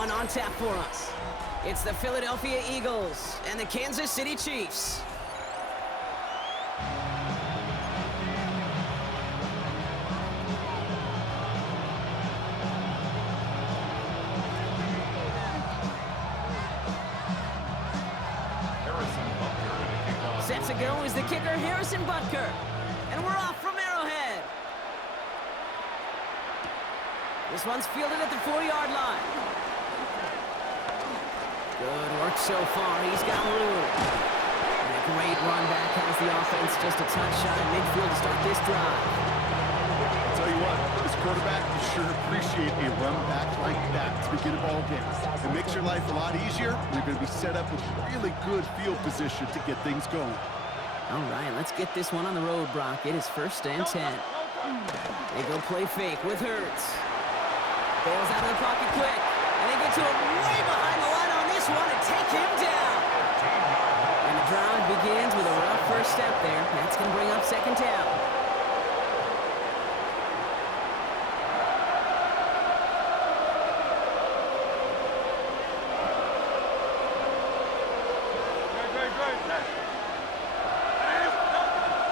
one on tap for us. It's the Philadelphia Eagles and the Kansas City Chiefs. Set to go is the kicker, Harrison Butker. And we're off from Arrowhead. This one's fielded at the 4-yard line. Good work so far. He's got room. And a great run back has the offense just a touch shy of midfield to start this drive. I'll tell you what, this quarterback will sure appreciate a run back like that to begin a ball game. It makes your life a lot easier. You're going to be set up with really good field position to get things going. All right, let's get this one on the road, Brock. It is 1st and 10. They go play fake with Hurts. Bails out of the pocket quick. And they get to him way behind the line on this one and take him down. And the drive begins with a rough first step there. That's going to bring up 2nd down.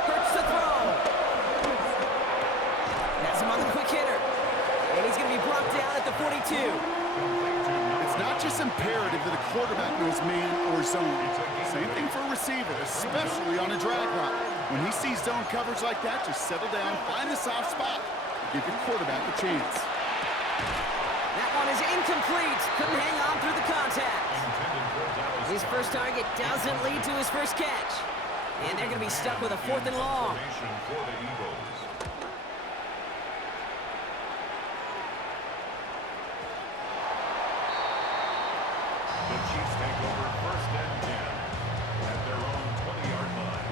Hurts the throw. That's him on the quick hitter. And he's going to be brought down at the 42. It's not just imperative that a quarterback knows man or zone. Same thing for a receiver, especially on a drag route. When he sees zone coverage like that, just settle down, find a soft spot, and give your quarterback a chance. That one is incomplete. Couldn't hang on through the contact. His first target doesn't lead to his first catch. And they're going to be stuck with a 4th and long.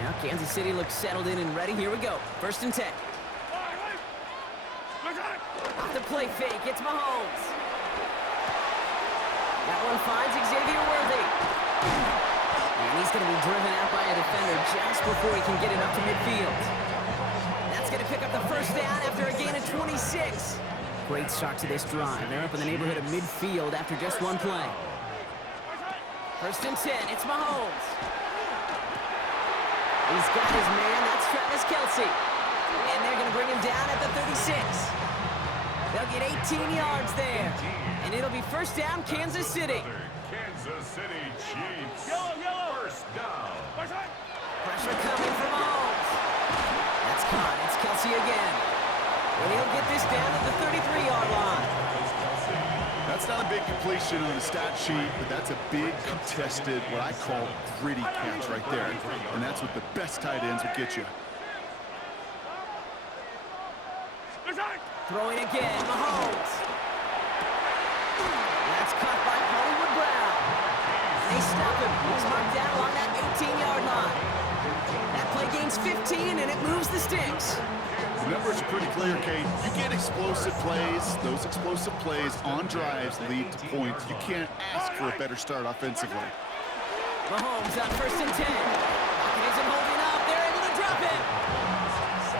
Now Kansas City looks settled in and ready. Here we go. 1st and 10. Off the play fake. It's Mahomes. That one finds Xavier Worthy. And he's going to be driven out by a defender just before he can get it up to midfield. That's going to pick up the 1st down after a gain of 26. Great start to this drive. They're up in the neighborhood of midfield after just one play. 1st and 10. It's Mahomes. He's got his man. That's Travis Kelce. And they're going to bring him down at the 36. They'll get 18 yards there. And it'll be 1st down, Kansas City. Kansas City Chiefs. Yellow. 1st down. Pressure coming from Mahomes. That's caught. It's Kelce again. And he'll get this down at the 33-yard line. That's not a big completion on the stat sheet, but that's a big contested, what I call gritty catch right there. And that's what the best tight ends will get you. Throwing again, Mahomes. That's caught by Hollywood Brown. They stop him. He's marked down along that 18-yard line. That play gains 15, and it moves the sticks. The numbers are pretty clear, Kate. You get explosive plays. Those explosive plays on drives lead to points. You can't ask for a better start offensively. Mahomes on 1st and 10. Pocket isn't holding up. They're able to drop him.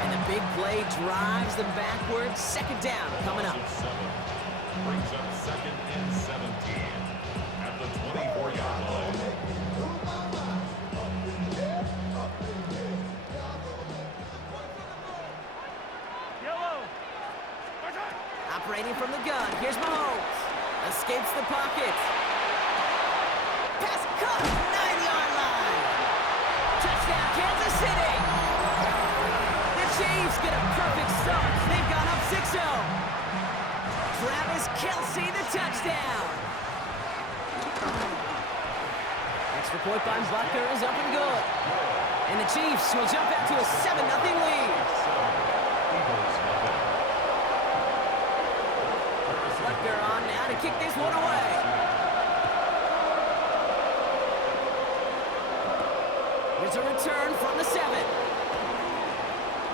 And the big play drives them backwards. 2nd down coming up. Brings up 2nd and 17 at the 24-yard line. Operating from the gun. Here's Mahomes. Escapes the pocket. Pass caught. 9-yard line. Touchdown, Kansas City. The Chiefs get a perfect start. They've gone up 6-0. Travis Kelce, the touchdown. Extra point by Butker is up and good. And the Chiefs will jump out to a 7-0 lead. Butker on now to kick this one away. Here's a return from the 7.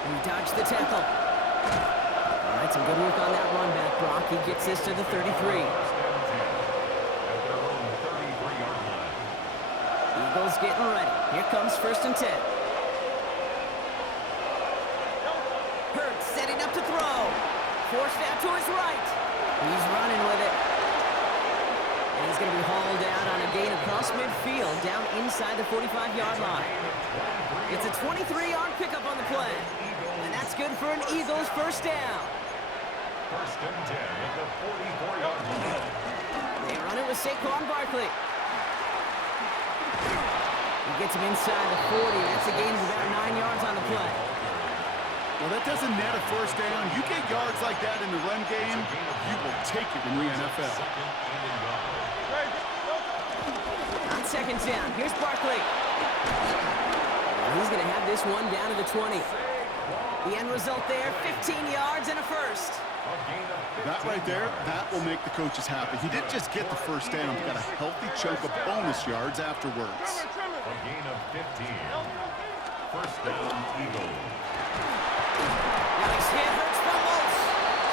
He dodged the tackle. All right, some good work on that run back, Brock. He gets this to the 33. Eagles getting ready. Here comes 1st and 10. Hurts setting up to throw. Forced out to his right. He's running with it. going to be hauled out on a gain across midfield, down inside the 45-yard line. It's a 23-yard pickup on the play. And that's good for an Eagles first down. First and 10 at the 44-yard line. They run it with Saquon Barkley. He gets him inside the 40. That's a gain of about 9 yards on the play. Well, that doesn't net a first down. You get yards like that in the run game, you will take it in the NFL. On second down, here's Barkley. He's going to have this one down to the 20. The end result there, 15 yards and a first. That right there, that will make the coaches happy. He didn't just get the first down, he got a healthy chunk of bonus yards afterwards. A gain of 15. First down, Eagles. Now he's hit, Hurts fumbles.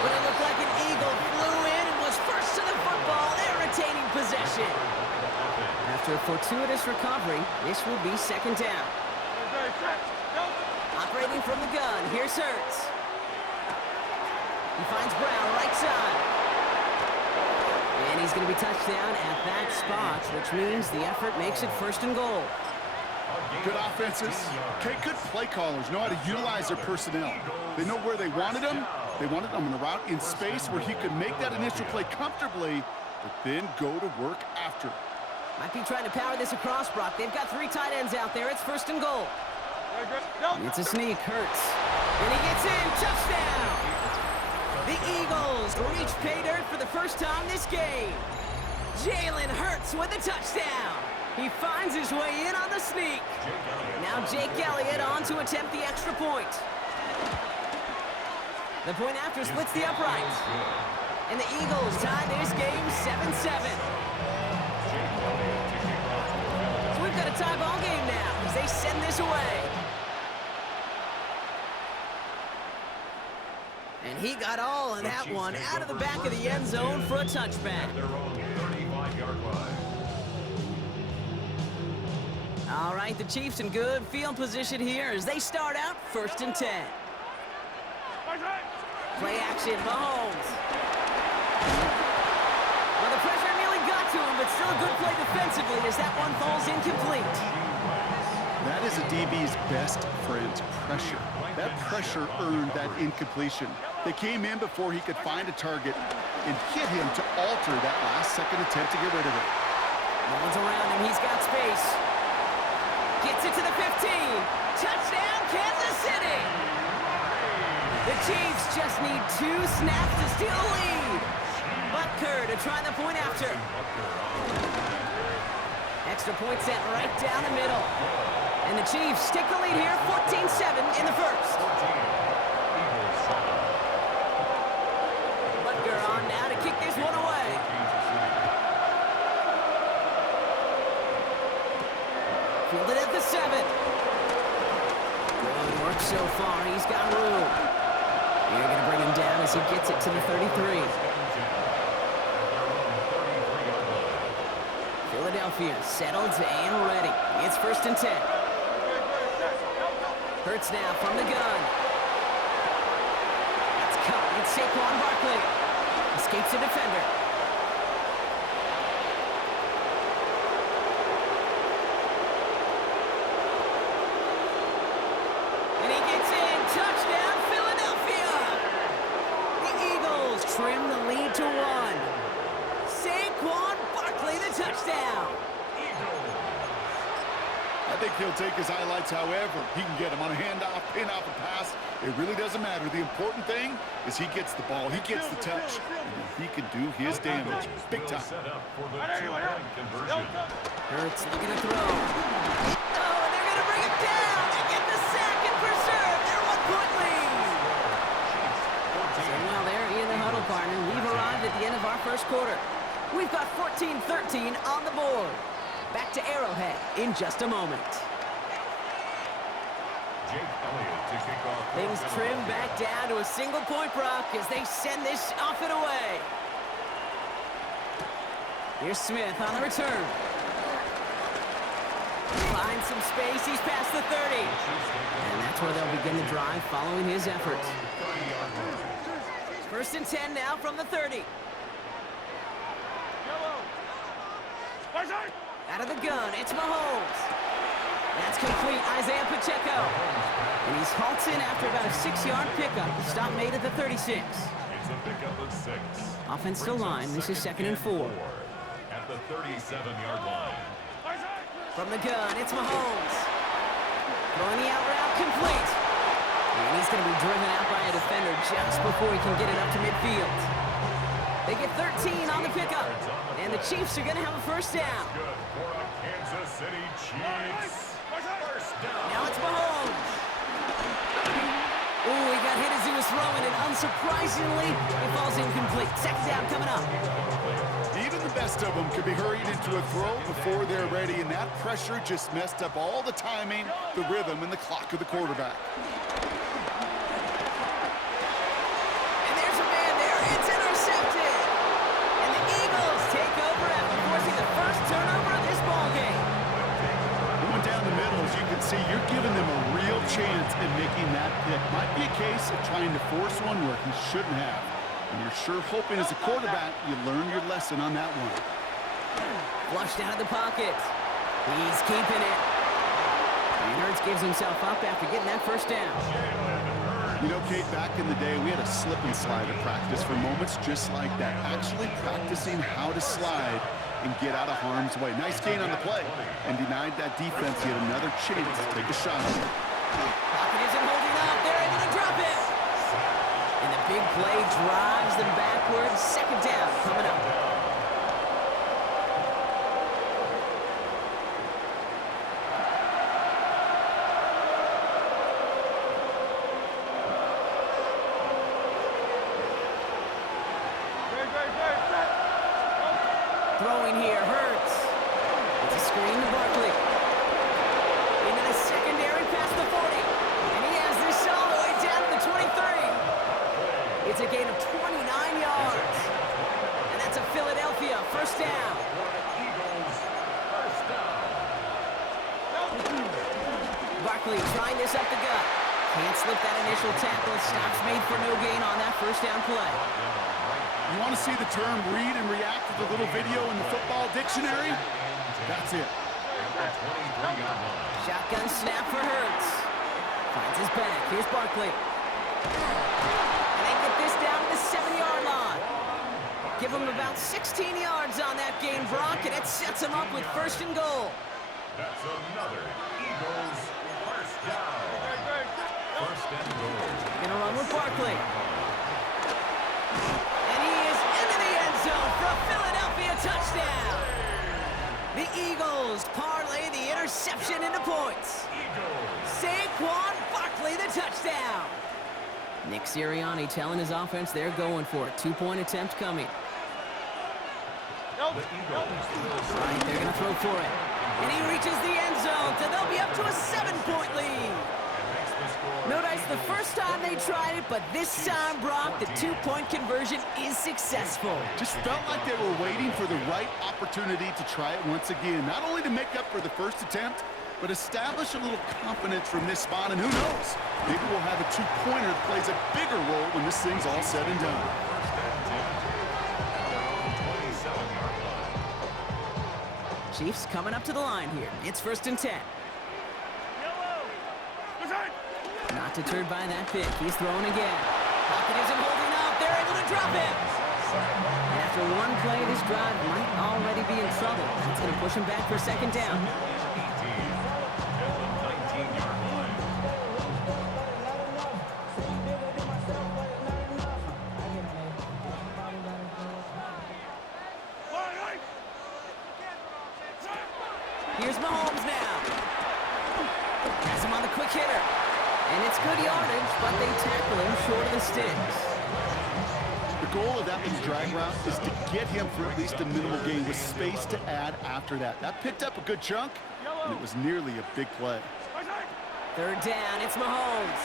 But it looked like an Eagle flew in and was first to the football. They're retaining possession. After a fortuitous recovery, this will be second down. Operating from the gun, here's Hurts. He finds Brown right side. And he's going to be touchdown at that spot, which means the effort makes it first and goal. Good offenses. Okay, good play callers know how to utilize their personnel. They know where they wanted them. They wanted them on the route in space where he could make that initial play comfortably, but then go to work after. Might be trying to power this across, Brock. They've got 3 tight ends out there. It's first and goal. It's a sneak, Hurts. And he gets in, touchdown! The Eagles reach pay dirt for the first time this game. Jalen Hurts with a touchdown. He finds his way in on the sneak. Now Jake Elliott on to attempt the extra point. The point after splits the upright. And the Eagles tie this game 7-7. So we've got a tie ball game now as they send this away. And he got all of that one out of the back of the end zone for a touchback. All right, the Chiefs in good field position here as they start out first and 10. Play action, Mahomes. Well, the pressure nearly got to him, but still a good play defensively as that one falls incomplete. That is a DB's best friend, pressure. That pressure earned that incompletion. They came in before he could find a target and hit him to alter that last-second attempt to get rid of it. No one's around him. He's got space. Gets it to the 15. Touchdown, Kansas City! The Chiefs just need 2 snaps to steal a lead. Butker to try the point after. Extra point set right down the middle. And the Chiefs take the lead here, 14-7 in the first. Butker on now to kick this one away. Fielded at the 7. Good work so far. He's got room. They're going to bring him down as he gets it to the 33. Philadelphia settled and ready. It's first and 10. Hurts now from the gun. That's caught. It's Saquon Barkley. Escapes the defender. And he gets in. Touchdown, Philadelphia. The Eagles trim the lead to 1. Saquon Barkley, the touchdown. I think he'll take his highlights however he can get them on a handoff, pin off a pass. It really doesn't matter. The important thing is he gets the ball, he gets the touch, and he can do his damage. Big time. Hurts looking to throw. Oh, and they're going to bring him down. They get the sack and preserve their 1-point lead. So now there in the huddle, partner. We've arrived at the end of our first quarter. We've got 14-13 on the board. Back to Arrowhead in just a moment. Things trim back down to a single point, Brock, as they send this off and away. Here's Smith on the return. Finds some space. He's past the 30. And that's where they'll begin the drive following his effort. First and 10 now from the 30. Out of the gun, it's Mahomes. That's complete, Isaiah Pacheco. And he's halted after about a 6-yard pickup. The stop made at the 36. It's a pickup of 6. Offensive line, this is 2nd and 4. At the 37-yard line. From the gun, it's Mahomes. Throwing the out route, complete. And he's going to be driven out by a defender just before he can get it up to midfield. They get 13 on the pickup. And the Chiefs are going to have a first down. Good for a Kansas City Chiefs. First down. Now it's Mahomes. Ooh, he got hit as he was throwing, and unsurprisingly, it falls incomplete. 2nd down coming up. Even the best of them could be hurried into a throw before they're ready, and that pressure just messed up all the timing, the rhythm, and the clock of the quarterback. And there's a man there. It's intercepted. And the Eagles take over after forcing the first turnover of this ballgame. Going down the middle, as you can see, you're giving them a real chance at making that pick. Might be a case of trying to force one where he shouldn't have. And you're sure hoping as a quarterback you learn your lesson on that one. Flushed out of the pocket. He's keeping it. And Hurts gives himself up after getting that first down. You know, Kate, back in the day, we had a slip and slide at practice for moments just like that. Actually practicing how to slide and get out of harm's way. Nice gain on the play, and denied that defense yet another chance to take a shot on it. Pocket isn't holding up. They're able to drop it. And the big play drives them backwards. 2nd down coming up. Throwing here, Hurts. It's a screen to Barkley. Into the secondary past the 40. And he has this all the way down to the 23. It's a gain of 29 yards. And that's a Philadelphia first down. Eagles, first down. Barkley trying this up the gut. Can't slip that initial tackle. Stops made for no gain on that first down play. You want to see the term read and react to the little video in the football dictionary? That's it. Shotgun snap for Hurts. Finds his back. Here's Barkley. And they get this down to the 7-yard line. Give him about 16 yards on that game, Brock, and it sets him up with 1st and goal. That's another Eagles first down. 1st and goal. Gonna run with Barkley. And he is into the end zone for a Philadelphia touchdown. The Eagles parlay the interception into points. Saquon Barkley the touchdown. Nick Sirianni telling his offense they're going for it. 2-point attempt coming. The Eagles. Right, they're going to throw for it. And he reaches the end zone, so they'll be up to a 7-point lead. Notice the first time they tried it, but this time, Brock, the 2-point conversion is successful. Just felt like they were waiting for the right opportunity to try it once again. Not only to make up for the first attempt, but establish a little confidence from this spot. And who knows, maybe we'll have a 2-pointer that plays a bigger role when this thing's all said and done. Chiefs coming up to the line here. It's 1st and 10. Not deterred by that pick. He's throwing again. Pocket isn't holding up. They're able to drop him. And after one play, this drive might already be in trouble. That's going to push him back for 2nd down. Here's Mahomes now. Has him on the quick hitter. And it's good yardage, but they tackle him short of the sticks. The goal of that little drag route is to get him for at least a minimal gain with space to add after that. That picked up a good chunk, and it was nearly a big play. 3rd down, it's Mahomes.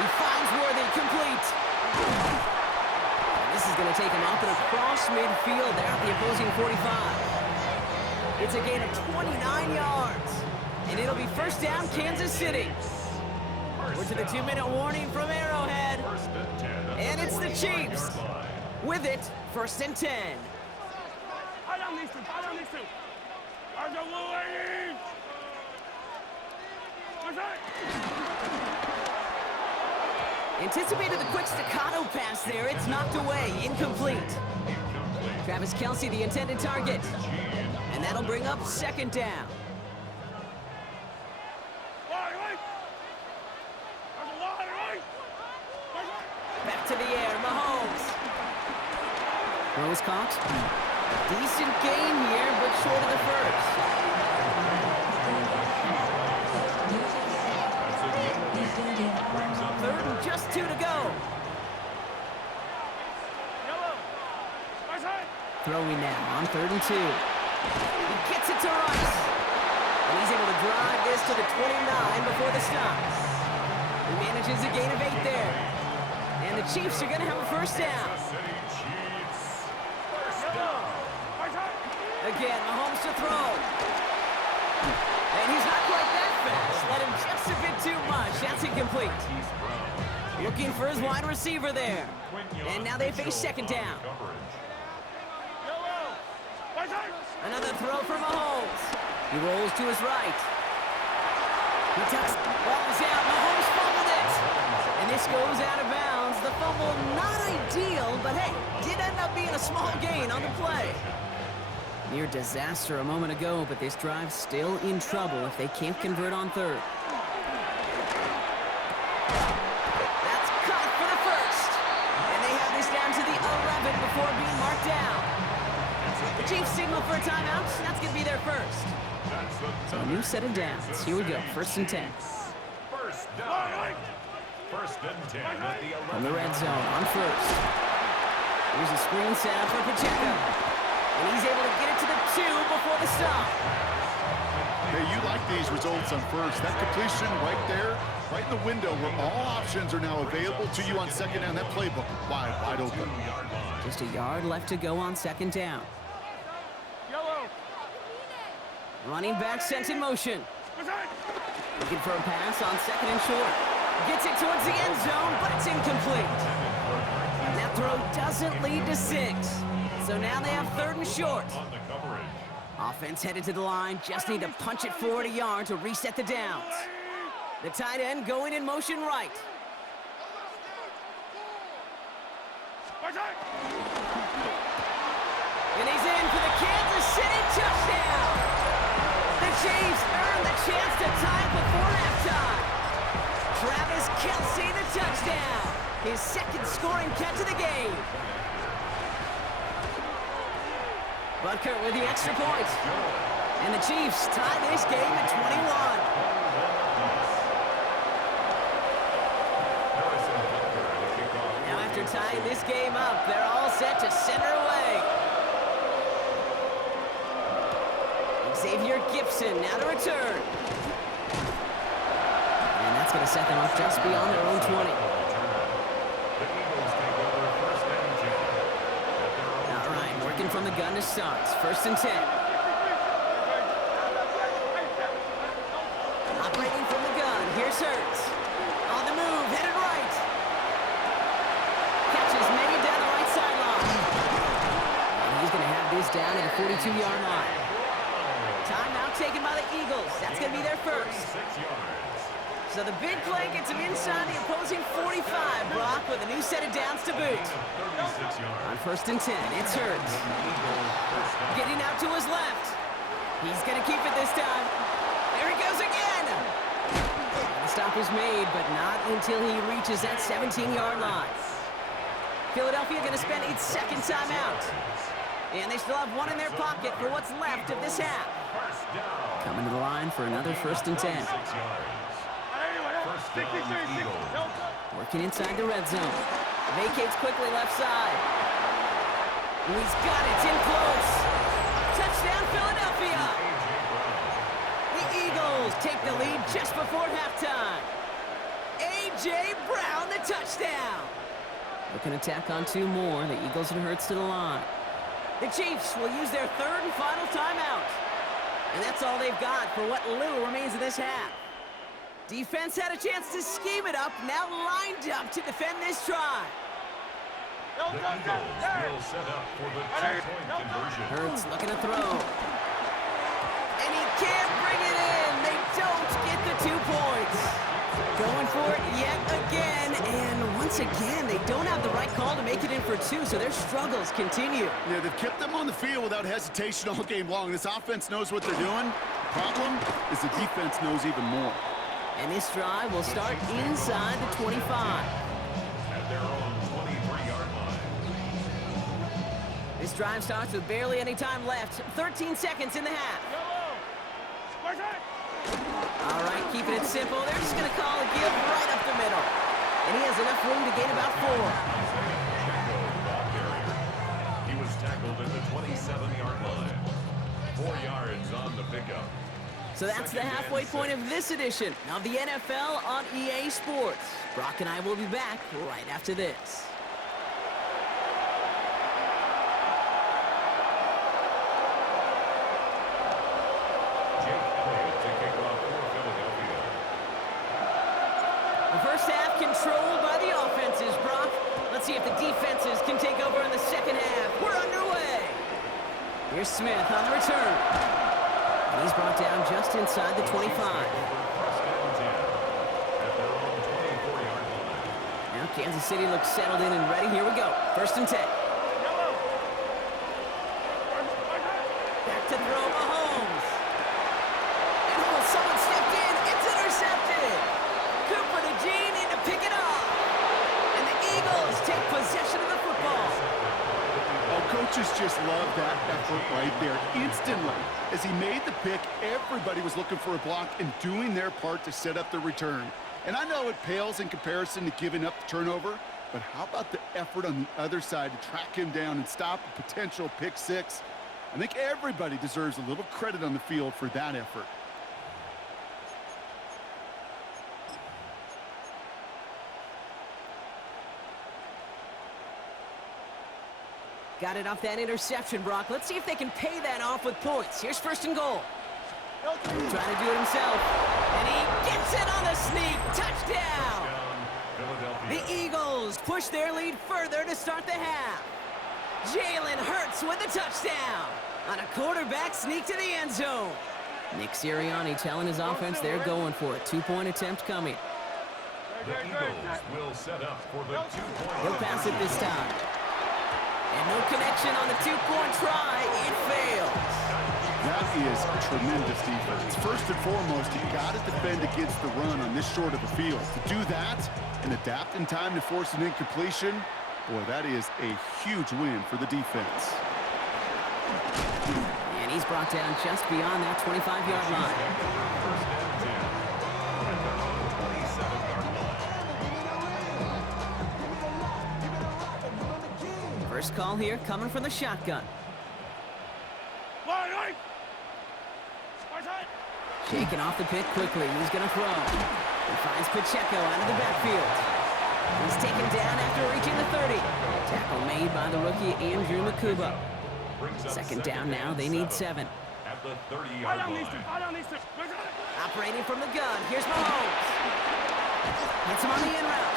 He finds Worthy, complete. And this is going to take him up and across midfield there at the opposing 45. It's a gain of 29 yards. And it'll be 1st down, Kansas City. We're to the 2-minute warning from Arrowhead. And it's the Chiefs. With it, 1st and 10. Anticipated the quick staccato pass there. It's knocked away. Incomplete. Travis Kelce, the intended target. And that'll bring up second down. Back to the air, Mahomes. Throw is caught. Decent gain here, but short of the first. Third and just 2 to go. Throwing now on 3rd and 2. He gets it to Rice. And he's able to drive this to the 29 before the stop. He manages a gain of 8 there. And the Chiefs are going to have a first down. Again, Mahomes to throw. And he's not quite that fast. Let him just a bit too much. That's incomplete. Looking for his wide receiver there. And now they face second down. Another throw for Mahomes. He rolls to his right. He tucks, ball's out. Mahomes fumbled it. And this goes out of bounds. The fumble not ideal, but hey, did end up being a small gain on the play. Near disaster a moment ago, but this drive's still in trouble if they can't convert on 3rd. That's caught for the first. And they have this down to the 11 before being marked down. The Chiefs signal for a timeout. That's going to be their first. So a new set of downs. Here we go. 1st and 10. First down. 1st and 10 at the 11. From the red zone on 1st. Here's a screen set up for Pacheco. And he's able to get it to the 2 before the stop. Hey, you like these results on 1st. That completion right there, right in the window where all options are now available to you on 2nd down. That playbook wide open. Just a yard left to go on 2nd down. Running back sent in motion. Looking for a pass on 2nd and short. Gets it towards the end zone, but it's incomplete. That throw doesn't lead to 6. So now they have 3rd and short. Offense headed to the line. Just need to punch it forward a yard to reset the downs. The tight end going in motion right. And he's in for the Kansas City touchdown. The Chiefs earn the chance to tie it before halftime. Travis Kelce, the touchdown. His 2nd scoring catch of the game. Butker with the extra point. And the Chiefs tie this game at 21. Now after tying this game up, they're all set to center away. Xavier Gibson now to return. And that's going to set them up just beyond their own 20. All right, working from the gun to start. 1st and 10. Operating from the gun. Here's Hurts. On the move, headed right. Catches made down the right sideline. And he's going to have this down at the 42-yard line. Timeout taken by the Eagles. That's going to be their first. So the big play gets him inside the opposing 45, Brock, with a new set of downs to boot. On 1st and 10, it's Hurts. Getting out to his left. He's going to keep it this time. There he goes again. The stop is made, but not until he reaches that 17-yard line. Philadelphia going to spend its 2nd timeout. And they still have one in their pocket for what's left of this half. Coming to the line for another 1st and 10. Working inside the red zone. Vacates quickly left side. He's got it. It's in close. Touchdown, Philadelphia. The Eagles take the lead just before halftime. A.J. Brown, the touchdown. Looking to tack on 2 more. The Eagles and Hurts to the line. The Chiefs will use their 3rd and final timeout. And that's all they've got for what little remains of this half. Defense had a chance to scheme it up, now lined up to defend this try. The Eagles will set up for the 2-point conversion. Hurts looking to throw. And he can't bring it in. They don't get the 2 points. Going for it yet again. And once again, they don't have the right call to make it in for 2, so their struggles continue. Yeah, they've kept them on the field without hesitation all game long. This offense knows what they're doing. The problem is the defense knows even more. And this drive will start inside the 25. At their own 23-yard line. This drive starts with barely any time left. 13 seconds in the half. All right, keeping it simple. They're just going to call a give right up the middle. And he has enough room to gain about 4. He was tackled at the 27-yard line. 4 yards on the pickup. So that's the halfway point of this edition of the NFL on EA Sports. Brock and I will be back right after this. The first half controlled by the offenses, Brock. Let's see if the defenses can take over in the second half. We're underway. Here's Smith on the return. And he's brought down just inside the 25. Now Kansas City looks settled in and ready. Here we go. 1st and 10. Back to throw Mahomes. And someone stepped in. It's intercepted. Cooper to Gene in to pick it up. And the Eagles take possession of the football. Oh, coaches just love that effort right there. Instantly, as he made the pick, everybody was looking for a block and doing their part to set up the return. And I know it pales in comparison to giving up the turnover, but how about the effort on the other side to track him down and stop a potential pick 6? I think everybody deserves a little credit on the field for that effort. Got it off that interception, Brock. Let's see if they can pay that off with points. Here's 1st and goal. Trying to do it himself. And he gets it on the sneak. Touchdown! The Eagles push their lead further to start the half. Jalen Hurts with a touchdown on a quarterback sneak to the end zone. Nick Sirianni telling his offense they're going for it. 2-point attempt coming. The Eagles will set up for the 2-point. He'll pass it this time. And no connection on the 2-point try. It fails. That is tremendous defense. First and foremost, you got to defend against the run on this short of the field. To do that and adapt in time to force an incompletion, boy, that is a huge win for the defense. And he's brought down just beyond that 25-yard line. First call here coming from the shotgun. Shaking off the pick quickly. He's going to throw. He finds Pacheco out of the backfield. He's taken down after reaching the 30. Tackle made by the rookie Andrew Makuba. 2nd down now. They need 7. At the 30-yard line. Operating from the gun. Here's Mahomes. Hits him on the in route.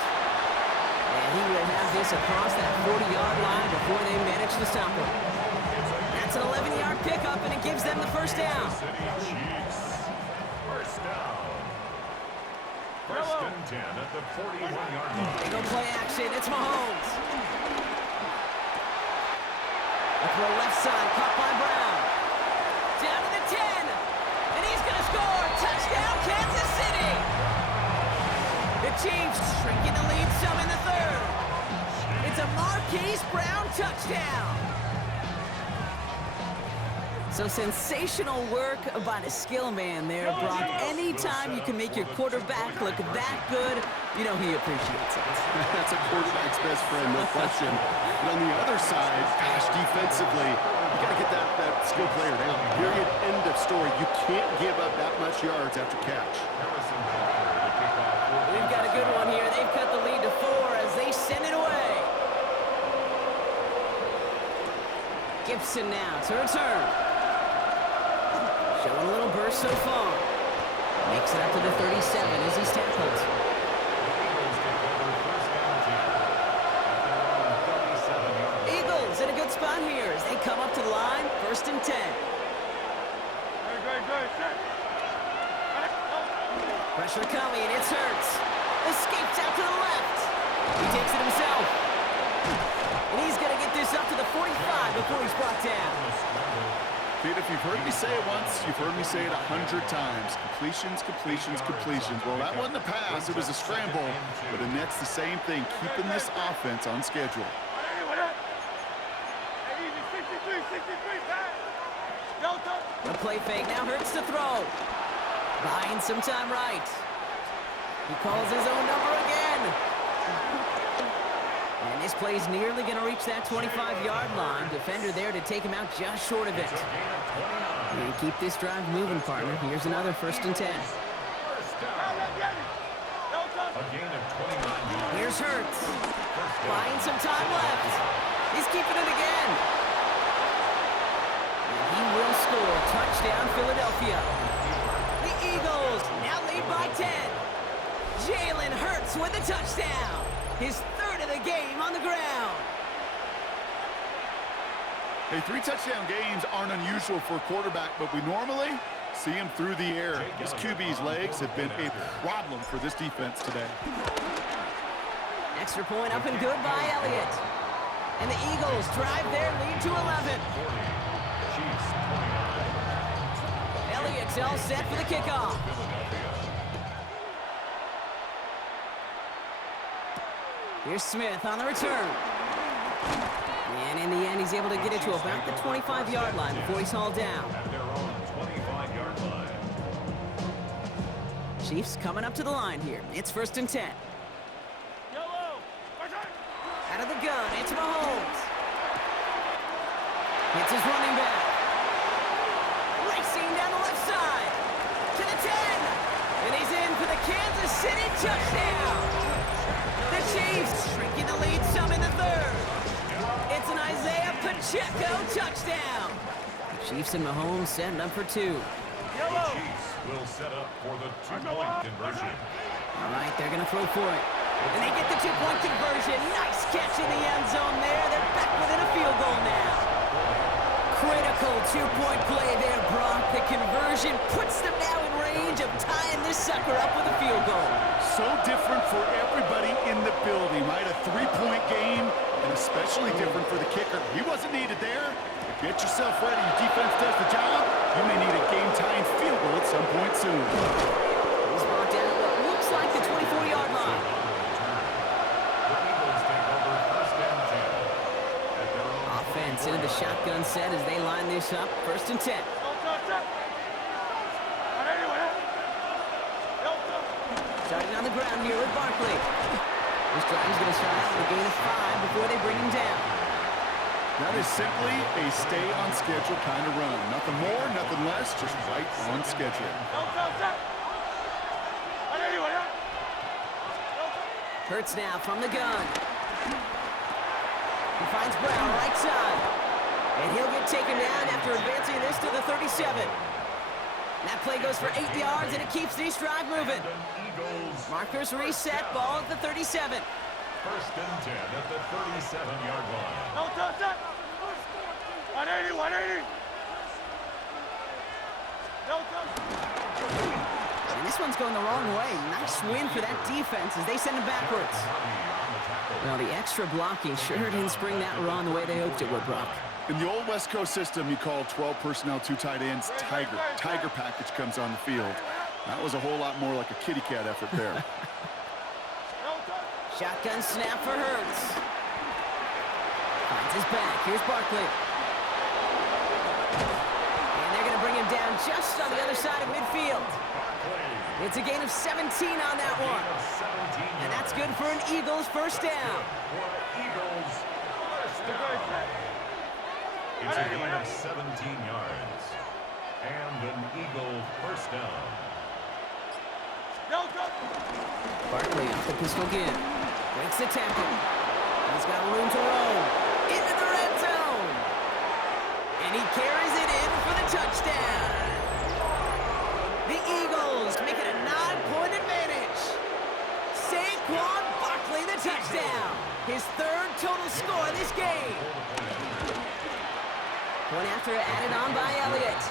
And he will have this across that 40-yard line before they manage to stop him. That's an 11-yard pickup, and it gives them the 1st down. First down. 1st and 10 at the 41-yard line. They go play action. It's Mahomes. A throw left side, caught by Brown. Down to the 10. And he's going to score. Touchdown, Kansas City. The Chiefs shrinking the lead some in the 3rd. It's a Marquise Brown touchdown. So sensational work by the skill man there, Brock. Anytime you can make your quarterback look that good, you know he appreciates it. That's a quarterback's best friend, no question. But on the other side, gosh, defensively, you got to get that skill player down. Period, end of story. You can't give up that much yards after catch. We've got a good one here. They've cut the lead to 4 as they send it away. Gibson now to return. Showing a little burst so far. Makes it up to the 37 as he's tackled. Eagles in a good spot here as they come up to the line. first and 10. Pressure coming, it's Hurts. Escapes out to the left. He takes it himself. And he's going to get this up to the 45 before he's brought down. Pete, if you've heard me say it once, you've heard me say it 100 times. Completions, completions, completions. Well, that wasn't a pass, it was a scramble. But the Nets, the same thing, keeping this offense on schedule. The play fake now Hurts to throw. Buying some time right. He calls his own number again. And this play's nearly going to reach that 25-yard line. Defender there to take him out just short of it. And keep this drive moving, partner. Here's another first and 10. Here's Hurts. Buying some time left. He's keeping it again. And he will score. Touchdown, Philadelphia. The Eagles now lead by 10. Jalen Hurts with a touchdown. His third of the game on the ground. Hey, 3 touchdown games aren't unusual for a quarterback, but we normally see him through the air. His QB's legs have been a problem for this defense today. Extra point up and good by Elliott. And the Eagles drive their lead to 11. Elliott's all set for the kickoff. Here's Smith on the return. And in the end, he's able to get it to about the 25-yard line before he's hauled down. Chiefs coming up to the line here. It's first and 10. Out of the gun, it's Mahomes. It's his running back. Racing down the left side. To the 10. And he's in for the Kansas City touchdown. The Chiefs shrinking the lead some in the third. It's an Isaiah Pacheco touchdown. Chiefs and Mahomes setting up for 2. The Chiefs will set up for the 2-point conversion. All right, they're going to throw for it. And they get the 2-point conversion. Nice catch in the end zone there. They're back within a field goal now. Critical 2-point play there, Brock. The conversion puts them now in range of tying this sucker up with a field goal. So different for everybody in the building, right? A 3-point game, and especially different for the kicker. He wasn't needed there. But get yourself ready. Your defense does the job. You may need a game-tying field goal at some point soon. He's brought down at what looks like the 24-yard line. Offense into the shotgun set as they line this up. First and 10. Starting on the ground here with Barkley. This drive is going to start out with a gain of 5 before they bring him down. That is simply a stay-on-schedule kind of run. Nothing more, nothing less, just right on schedule. Hurts now from the gun. He finds Brown right side. And he'll get taken down after advancing this to the 37. That play goes for 8 yards, and it keeps this drive moving. Markers reset, ball at the 37. First and 10 at the 37-yard line. 180. And this one's going the wrong way. Nice win for that defense as they send him backwards. Well, the extra blocking sure didn't spring that run the way they hoped it would, Brock. In the old West Coast system, you call 12 personnel, 2 tight ends, Tiger. Tiger package comes on the field. That was a whole lot more like a kitty cat effort there. Shotgun snap for Hurts. Finds his back. Here's Barkley. And they're going to bring him down just on the other side of midfield. It's a gain of 17 on that one. And that's good for an Eagles first down. It's a gain of 17 yards. And an Eagle first down. Barkley off the pistol again. Breaks the tackle. He's got room to roll. Into the red zone. And he carries it in for the touchdown. The Eagles make it a 9-point advantage. Saquon Barkley the touchdown. His third total score this game. Point after added on by Elliott.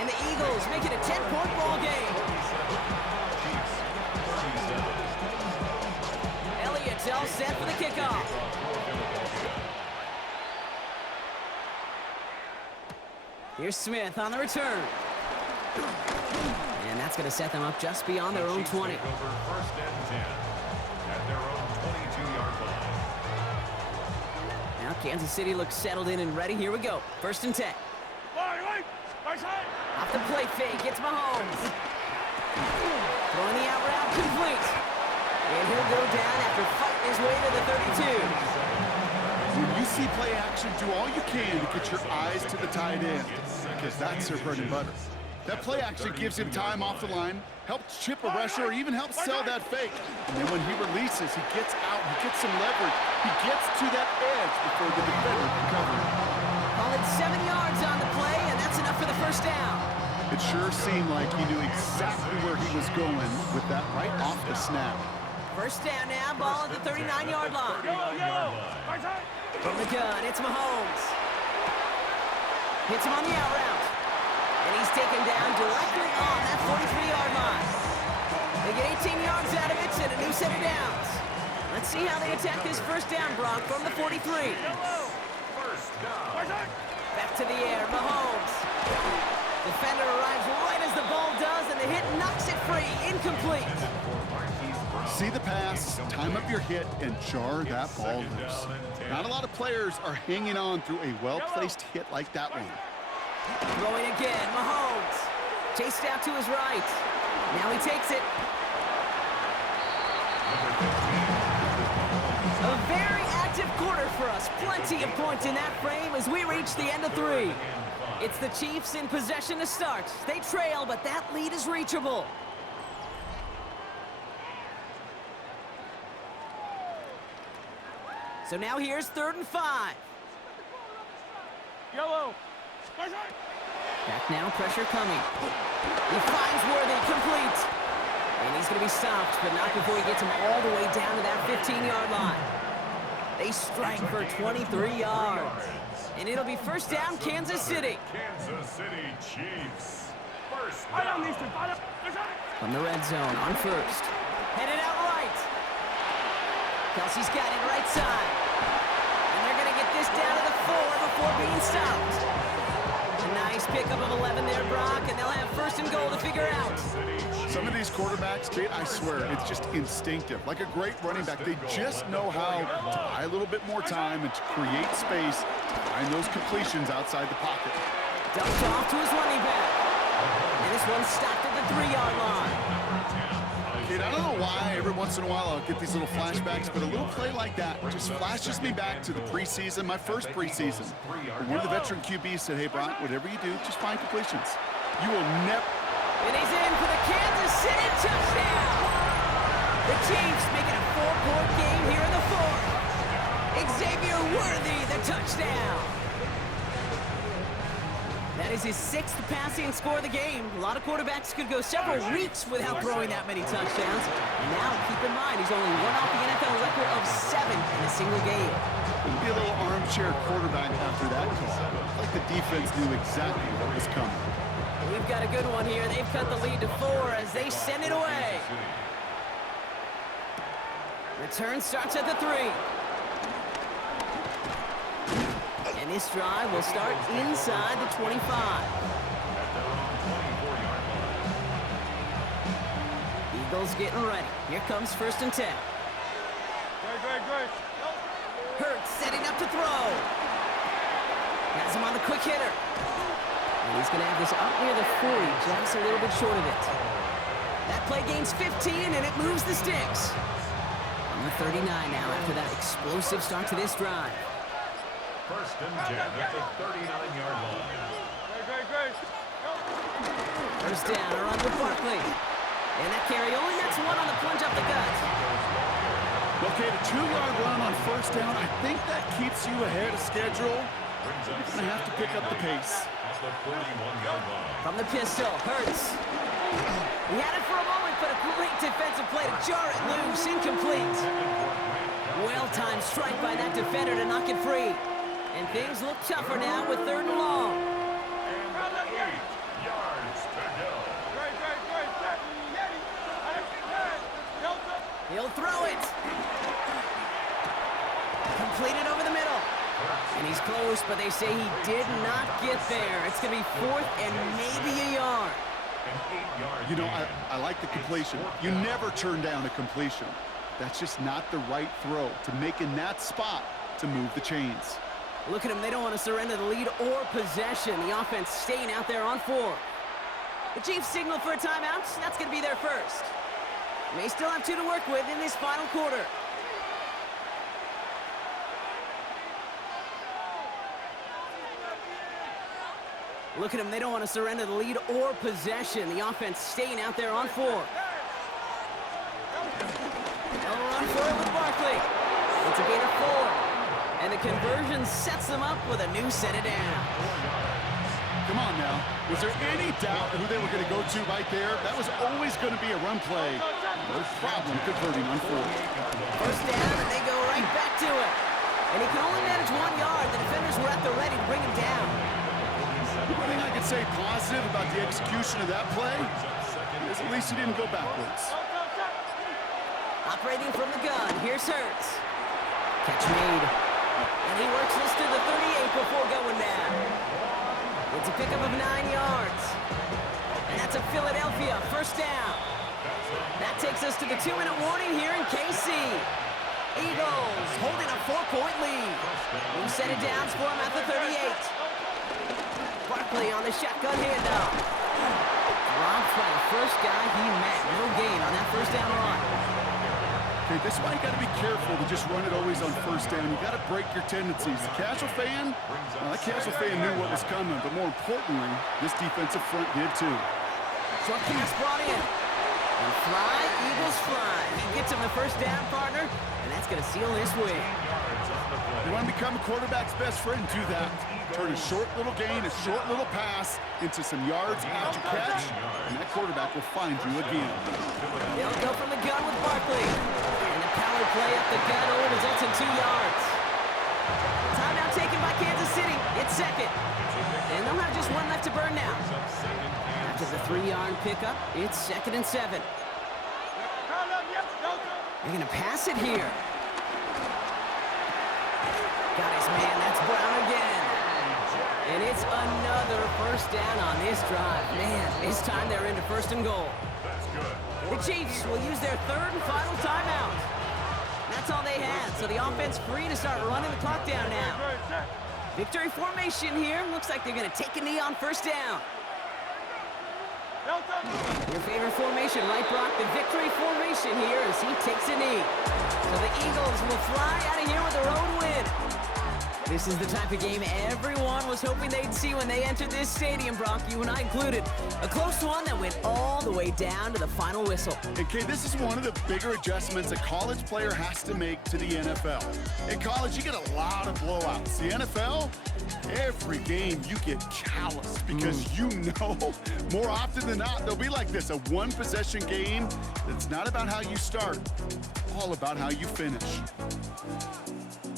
And the Eagles make it a 10-point ball game. Elliott's all set for the kickoff. Here's Smith on the return. And that's going to set them up just beyond their own 20. First and 10 at their own 22-yard line. Now Kansas City looks settled in and ready. Here we go. First and 10. Off the play fake, it's Mahomes. Throwing the out route complete. And he'll go down after fighting his way to the 32. When you see play action, do all you can to get your eyes to the tight end, because that's their bread and butter. That play action gives him time off the line, helps chip a rusher, or even helps sell that fake. And then when he releases, he gets out, he gets some leverage, he gets to that edge before the defender can cover him. Call it 7 yards on the play, and that's enough for the first down. It sure seemed like he knew exactly where he was going with that right off the snap. First down now, ball at the 39-yard line. From the gun, it's Mahomes. Hits him on the out route. And he's taken down directly on that 43-yard line. They get 18 yards out of it and a new set of downs. Let's see how they attack this first down, Brock, from the 43. Back to the air, Mahomes. Defender arrives right as the ball does, and the hit knocks it free. Incomplete. See the pass, time up your hit, and jar that ball loose. Not a lot of players are hanging on through a well-placed hit like that one. Throwing again, Mahomes. Chased out to his right. Now he takes it. A very active quarter for us. Plenty of points in that frame as we reach the end of 3. It's the Chiefs in possession to start. They trail, but that lead is reachable. So now here's 3rd and 5. Back now, pressure coming. He finds Worthy, complete. And he's going to be stopped, but not before he gets him all the way down to that 15-yard line. They strike for 23 yards. And it'll be first down, Kansas City. Kansas City Chiefs. First down. From the red zone on first. Headed out right. Kelsey's got it right side. And they're going to get this down to the 4 before being stopped. A nice pickup of 11 there, Brock, and they'll have first and goal to figure out. Some of these quarterbacks, Kate, I swear, it's just instinctive. Like a great running back, they just know how to buy a little bit more time and to create space to find those completions outside the pocket. Dumped off to his running back. And this one stopped at the 3-yard line. Kate, I don't know why every once in a while I'll get these little flashbacks, but a little play like that just flashes me back to the preseason, my first preseason. When one of the veteran QBs said, hey, Brock, whatever you do, just find completions. You will never... And he's in for the Kansas City touchdown. The Chiefs make it a 4-point game here in the 4th. Xavier Worthy, the touchdown. That is his 6th passing score of the game. A lot of quarterbacks could go several weeks without throwing that many touchdowns. And now, keep in mind, he's only one off the NFL record of 7 in a single game. It'd be a little armchair quarterback after that call. Like the defense knew exactly what was coming. We've got a good one here. They've cut the lead to 4 as they send it away. Return starts at the 3. And this drive will start inside the 25. Eagles getting ready. Here comes first and 10. Hurts setting up to throw. Has him on the quick hitter. And he's going to have this up near the 40, just a little bit short of it. That play gains 15, and it moves the sticks. On the 39 now after that explosive start to this drive. First and 10 at the 39-yard line. First down, a run with Barkley. And that carry only nets 1 on the plunge up the gut. Okay, the 2-yard run on first down, I think that keeps you ahead of schedule. You're going to have to pick up the pace. From the pistol, Hurts. He had it for a moment, but a great defensive play to jar it loose, incomplete. Well-timed strike by that defender to knock it free. And things look tougher now with 3rd and long. And 8 yards to go. He'll throw it. Completed over the middle. And he's close, but they say he did not get there. It's going to be 4th and maybe a yard. You know, I like the completion. You never turn down a completion. That's just not the right throw to make in that spot to move the chains. Look at them. They don't want to surrender the lead or possession. The offense staying out there on 4. The Chiefs signal for a timeout. That's going to be their first. They still have 2 to work with in this final quarter. Look at them. They don't want to surrender the lead or possession. The offense staying out there on 4. They'll run for it with Barkley. It's a gain of 4. And the conversion sets them up with a new set of downs. Come on now. Was there any doubt who they were going to go to right there? That was always going to be a run play. No problem converting on 4. First down, and they go right back to it. And he can only manage 1 yard. The defenders were at the ready to bring him down. One thing I could say positive about the execution of that play is at least he didn't go backwards. Operating from the gun, here's Hurts. Catch made. And he works this to the 38 before going down. It's a pickup of 9 yards. And that's a Philadelphia first down. That takes us to the 2-minute warning here in KC. Eagles holding a 4-point lead. New set of downs for him at the 38. Barkley on the shotgun handoff. Dropped by the first guy he met. No gain on that first down run. Okay, this is why you got to be careful to just run it always on first down. You got to break your tendencies. The casual fan, that casual fan knew what was coming, but more importantly, this defensive front did too. Short pass brought in. And fly, Eagles fly. He gets him the first down, partner, and that's going to seal this win. You want to become a quarterback's best friend, do that. Turn a short little gain, a short little pass into some yards after catch, and that quarterback will find you again. They'll go from the gun with Barkley. And the power play up the gut only results in 2 yards. Timeout taken by Kansas City. It's 2nd. And they'll have just 1 left to burn now. After the 3-yard pickup, it's 2nd and 7. They're going to pass it here. Got his man, that's Brown again. And it's another first down on this drive. Man, this time they're into 1st and goal. The Chiefs will use their 3rd and final timeout. That's all they had, so the offense free to start running the clock down now. Victory formation here. Looks like they're going to take a knee on 1st down. Your favorite formation, right, Brock? The victory formation here as he takes a knee. So the Eagles will fly out of here with a road win. This is the type of game everyone was hoping they'd see when they entered this stadium, Brock, you and I included. A close one that went all the way down to the final whistle. Okay, this is one of the bigger adjustments a college player has to make to the NFL. In college, you get a lot of blowouts. The NFL, every game you get calloused because you know more often than not, they'll be like this, a 1-possession game that's not about how you start, all about how you finish.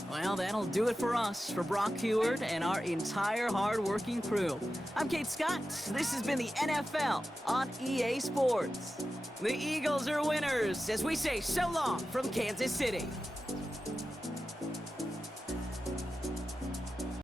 Well, that'll do it for us, for Brock Heward and our entire hard-working crew. I'm Kate Scott. This has been the NFL on EA Sports. The Eagles are winners as we say so long from Kansas City.